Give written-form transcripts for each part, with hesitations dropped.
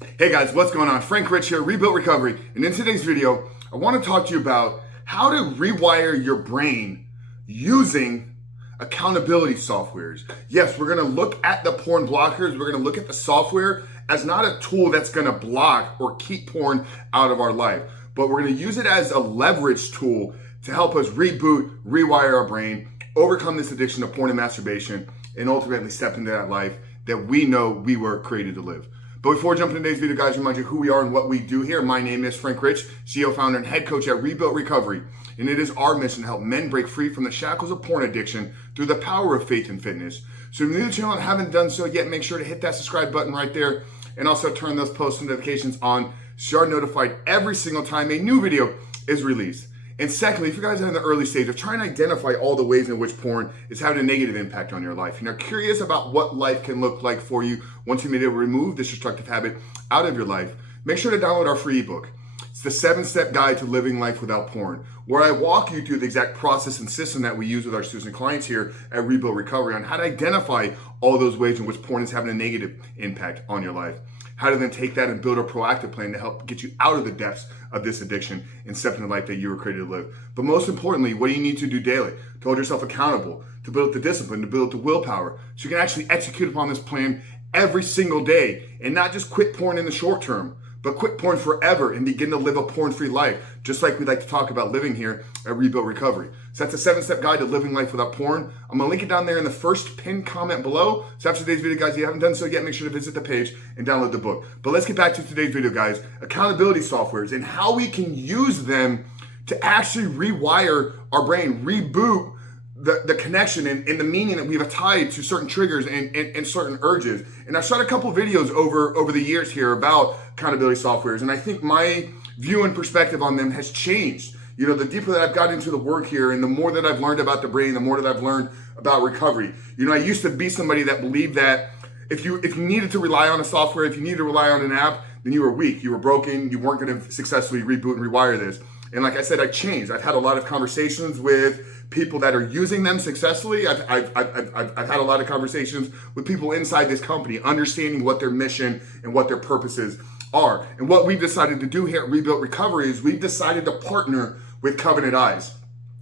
Hey guys, what's going on? Frank Rich here, Rebuilt Recovery. And in today's video, I want to talk to you about how to rewire your brain using accountability softwares. Yes, we're going to look at the porn blockers. We're going to look at the software as not a tool that's going to block or keep porn out of our life, but we're going to use it as a leverage tool to help us reboot, rewire our brain, overcome this addiction to porn and masturbation, and ultimately step into that life that we know we were created to live. But before jumping into today's video, guys, remind you who we are and what we do here. My name is Frank Rich, CEO, founder, and head coach at Rebuilt Recovery. And it is our mission to help men break free from the shackles of porn addiction through the power of faith and fitness. So if you're new to the channel and haven't done so yet, make sure to hit that subscribe button right there and also turn those post notifications on so you're notified every single time a new video is released. And secondly, if you guys are in the early stage of trying to identify all the ways in which porn is having a negative impact on your life, and you're curious about what life can look like for you once you've been able to remove this destructive habit out of your life, make sure to download our free ebook. It's the 7-step guide to living life without porn, where I walk you through the exact process and system that we use with our students and clients here at Rebuilt Recovery on how to identify all those ways in which porn is having a negative impact on your life. How to then take that and build a proactive plan to help get you out of the depths of this addiction and step into the life that you were created to live. But most importantly, what do you need to do daily to hold yourself accountable, to build up the discipline, to build up the willpower, so you can actually execute upon this plan every single day and not just quit porn in the short term, but quit porn forever and begin to live a porn-free life, just like we like to talk about living here at Rebuilt Recovery. So that's a 7-step guide to living life without porn. I'm gonna link it down there in the first pinned comment below. So after today's video, guys, if you haven't done so yet, make sure to visit the page and download the book. But let's get back to today's video, guys. Accountability softwares and how we can use them to actually rewire our brain, reboot the connection and the meaning that we've tied to certain triggers and certain urges. And I've shot a couple videos over the years here about accountability softwares, and I think my view and perspective on them has changed. You know, the deeper that I've gotten into the work here and the more that I've learned about the brain, the more that I've learned about recovery. You know, I used to be somebody that believed that if you needed to rely on a software, if you needed to rely on an app, then you were weak, you were broken, you weren't going to successfully reboot and rewire this. And like I said, I changed. I've had a lot of conversations with people that are using them successfully. I've had a lot of conversations with people inside this company, understanding what their mission and what their purposes are. And what we've decided to do here at Rebuilt Recovery is we've decided to partner with Covenant Eyes.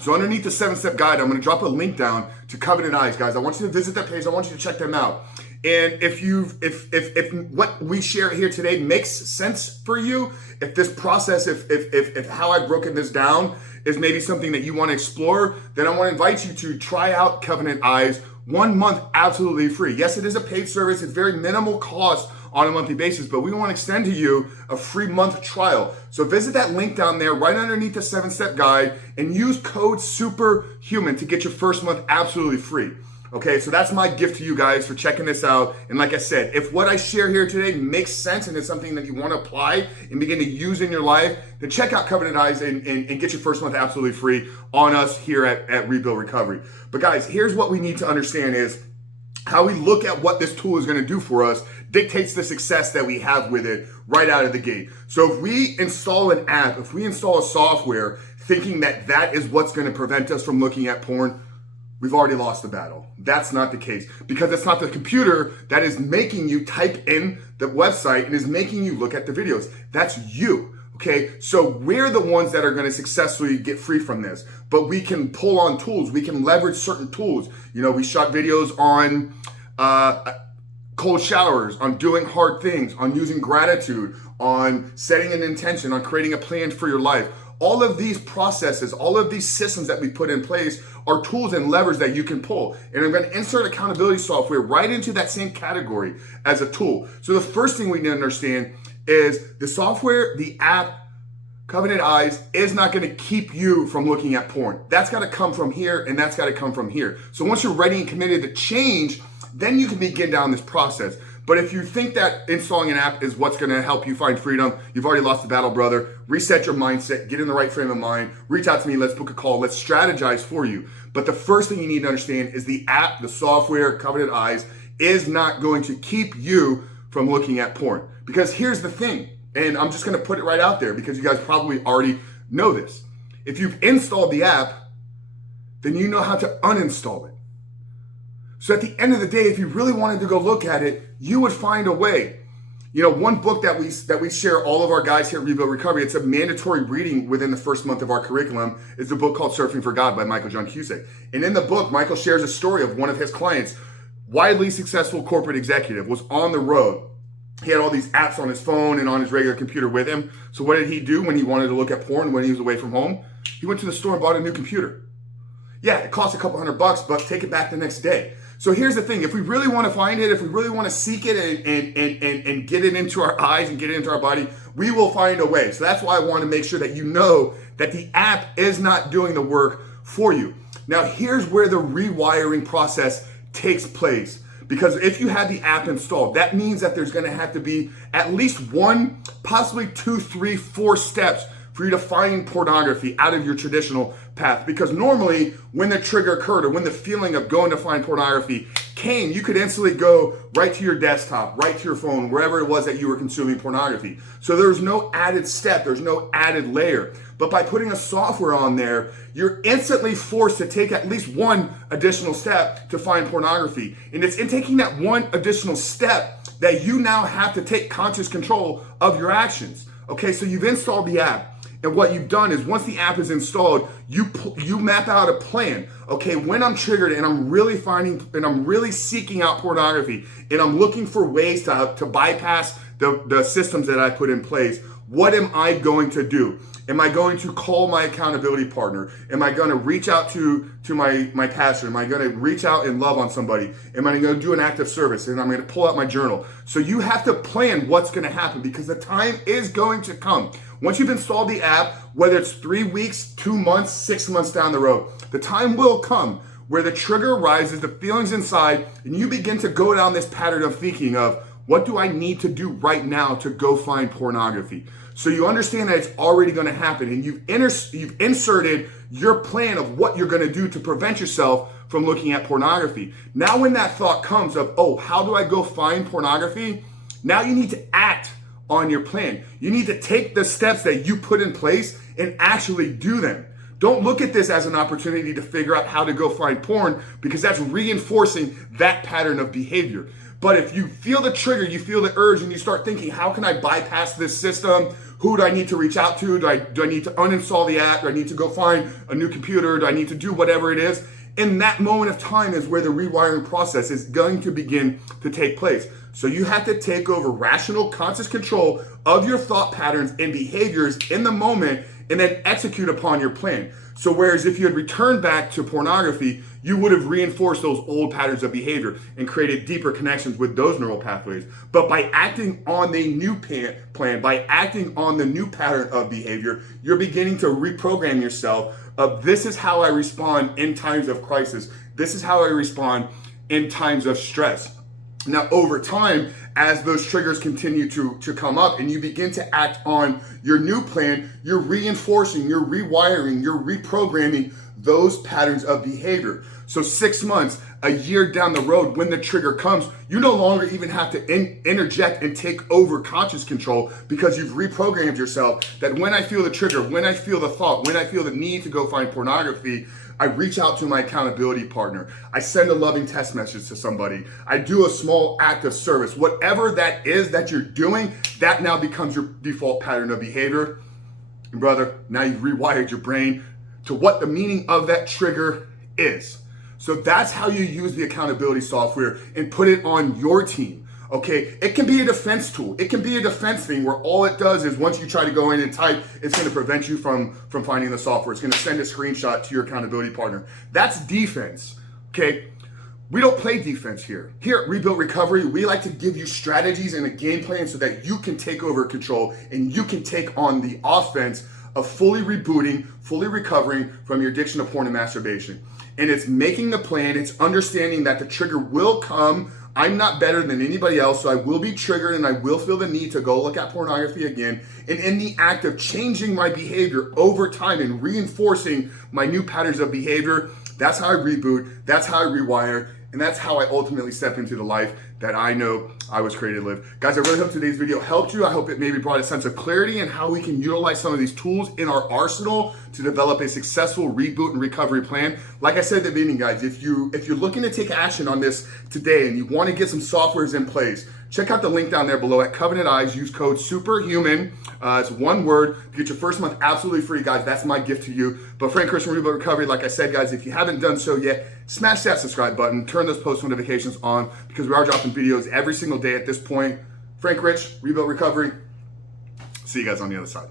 So underneath the 7-step guide, I'm going to drop a link down to Covenant Eyes, guys. I want you to visit that page. I want you to check them out. And if what we share here today makes sense for you, if this process, if how I've broken this down is maybe something that you want to explore, then I want to invite you to try out Covenant Eyes 1 month absolutely free. Yes, it is a paid service. It's very minimal cost on a monthly basis, but we want to extend to you a free month trial. So visit that link down there right underneath the 7-step guide and use code SUPERHUMAN to get your first month absolutely free. Okay, so that's my gift to you guys for checking this out. And like I said, if what I share here today makes sense and it's something that you want to apply and begin to use in your life, then check out Covenant Eyes and get your first month absolutely free on us here at Rebuilt Recovery. But guys, here's what we need to understand is how we look at what this tool is going to do for us dictates the success that we have with it right out of the gate. So if we install an app, if we install a software thinking that that is what's going to prevent us from looking at porn, we've already lost the battle. That's not the case, because it's not the computer that is making you type in the website and is making you look at the videos. That's you. Okay, so we're the ones that are going to successfully get free from this, but we can pull on tools. We can leverage certain tools. You know, we shot videos on cold showers, on doing hard things, on using gratitude, on setting an intention, on creating a plan for your life. All of these processes, all of these systems that we put in place are tools and levers that you can pull. And I'm going to insert accountability software right into that same category as a tool. So the first thing we need to understand is the software, the app, Covenant Eyes, is not going to keep you from looking at porn. That's got to come from here, and that's got to come from here. So once you're ready and committed to change, then you can begin down this process. But if you think that installing an app is what's going to help you find freedom, you've already lost the battle, brother. Reset your mindset, get in the right frame of mind, reach out to me, let's book a call, let's strategize for you. But the first thing you need to understand is the app, the software, Covenant Eyes, is not going to keep you from looking at porn. Because here's the thing, and I'm just going to put it right out there because you guys probably already know this. If you've installed the app, then you know how to uninstall it. So at the end of the day, if you really wanted to go look at it, you would find a way. You know, one book that we share all of our guys here at Rebuild Recovery, it's a mandatory reading within the first month of our curriculum, is a book called Surfing for God by Michael John Cusick. And in the book, Michael shares a story of one of his clients, widely successful corporate executive, was on the road. He had all these apps on his phone and on his regular computer with him. So what did he do when he wanted to look at porn when he was away from home? He went to the store and bought a new computer. Yeah, it cost a couple $100, but take it back the next day. So here's the thing, if we really want to find it, if we really want to seek it and get it into our eyes and get it into our body, we will find a way. So that's why I want to make sure that you know that the app is not doing the work for you. Now here's where the rewiring process takes place. Because if you have the app installed, that means that there's going to have to be at least 1, possibly 2, 3, 4 steps for you to find pornography out of your traditional path. Because normally when the trigger occurred or when the feeling of going to find pornography came, you could instantly go right to your desktop, right to your phone, wherever it was that you were consuming pornography. So there's no added step, there's no added layer. But by putting a software on there, you're instantly forced to take at least 1 additional step to find pornography. And it's in taking that 1 additional step that you now have to take conscious control of your actions. Okay, so you've installed the app. And what you've done is once the app is installed, you map out a plan. Okay, when I'm triggered and I'm really seeking out pornography and I'm looking for ways to bypass the systems that I put in place, what am I going to do? Am I going to call my accountability partner? Am I going to reach out to my pastor? Am I going to reach out and love on somebody? Am I going to do an act of service? And I'm going to pull out my journal. So you have to plan what's going to happen because the time is going to come. Once you've installed the app, whether it's 3 weeks, 2 months, 6 months down the road, the time will come where the trigger arises, the feelings inside, and you begin to go down this pattern of thinking of, what do I need to do right now to go find pornography? So you understand that it's already going to happen, and you've inserted your plan of what you're going to do to prevent yourself from looking at pornography. Now when that thought comes of, oh, how do I go find pornography? Now you need to act on your plan. You need to take the steps that you put in place and actually do them. Don't look at this as an opportunity to figure out how to go find porn because that's reinforcing that pattern of behavior. But if you feel the trigger, you feel the urge, and you start thinking, how can I bypass this system? Who do I need to reach out to? Do I need to uninstall the app? Do I need to go find a new computer? Do I need to do whatever it is? In that moment of time is where the rewiring process is going to begin to take place. So you have to take over rational, conscious control of your thought patterns and behaviors in the moment and then execute upon your plan. So whereas if you had returned back to pornography, you would have reinforced those old patterns of behavior and created deeper connections with those neural pathways. But by acting on the new plan, by acting on the new pattern of behavior, you're beginning to reprogram yourself of this is how I respond in times of crisis. This is how I respond in times of stress. Now, over time, as those triggers continue to come up and you begin to act on your new plan, you're reinforcing, you're rewiring, you're reprogramming those patterns of behavior. So 6 months, a year down the road, when the trigger comes, you no longer even have to interject and take over conscious control because you've reprogrammed yourself that when I feel the trigger, when I feel the thought, when I feel the need to go find pornography, I reach out to my accountability partner. I send a loving text message to somebody. I do a small act of service. Whatever that is that you're doing, that now becomes your default pattern of behavior. And brother, now you've rewired your brain to what the meaning of that trigger is. So that's how you use the accountability software and put it on your team. Okay, it can be a defense tool. It can be a defense thing where all it does is once you try to go in and type, it's going to prevent you from finding the software. It's going to send a screenshot to your accountability partner. That's defense. Okay, we don't play defense here. Here at Rebuild Recovery, we like to give you strategies and a game plan so that you can take over control and you can take on the offense of fully rebooting, fully recovering from your addiction to porn and masturbation. And it's making the plan. It's understanding that the trigger will come. I'm not better than anybody else, so I will be triggered and I will feel the need to go look at pornography again. And in the act of changing my behavior over time and reinforcing my new patterns of behavior, that's how I reboot, that's how I rewire, and that's how I ultimately step into the life that I know I was created to live. Guys, I really hope today's video helped you. I hope it maybe brought a sense of clarity in how we can utilize some of these tools in our arsenal to develop a successful reboot and recovery plan. Like I said at the beginning, guys, if you're looking to take action on this today and you want to get some softwares in place, check out the link down there below at Covenant Eyes. Use code SUPERHUMAN. It's one word to get your first month absolutely free, guys. That's my gift to you. But Frank Christian Rebuild Recovery, like I said, guys, if you haven't done so yet, smash that subscribe button. Turn those post notifications on because we are dropping videos every single day at this point. Frank Rich, Rebuild Recovery. See you guys on the other side.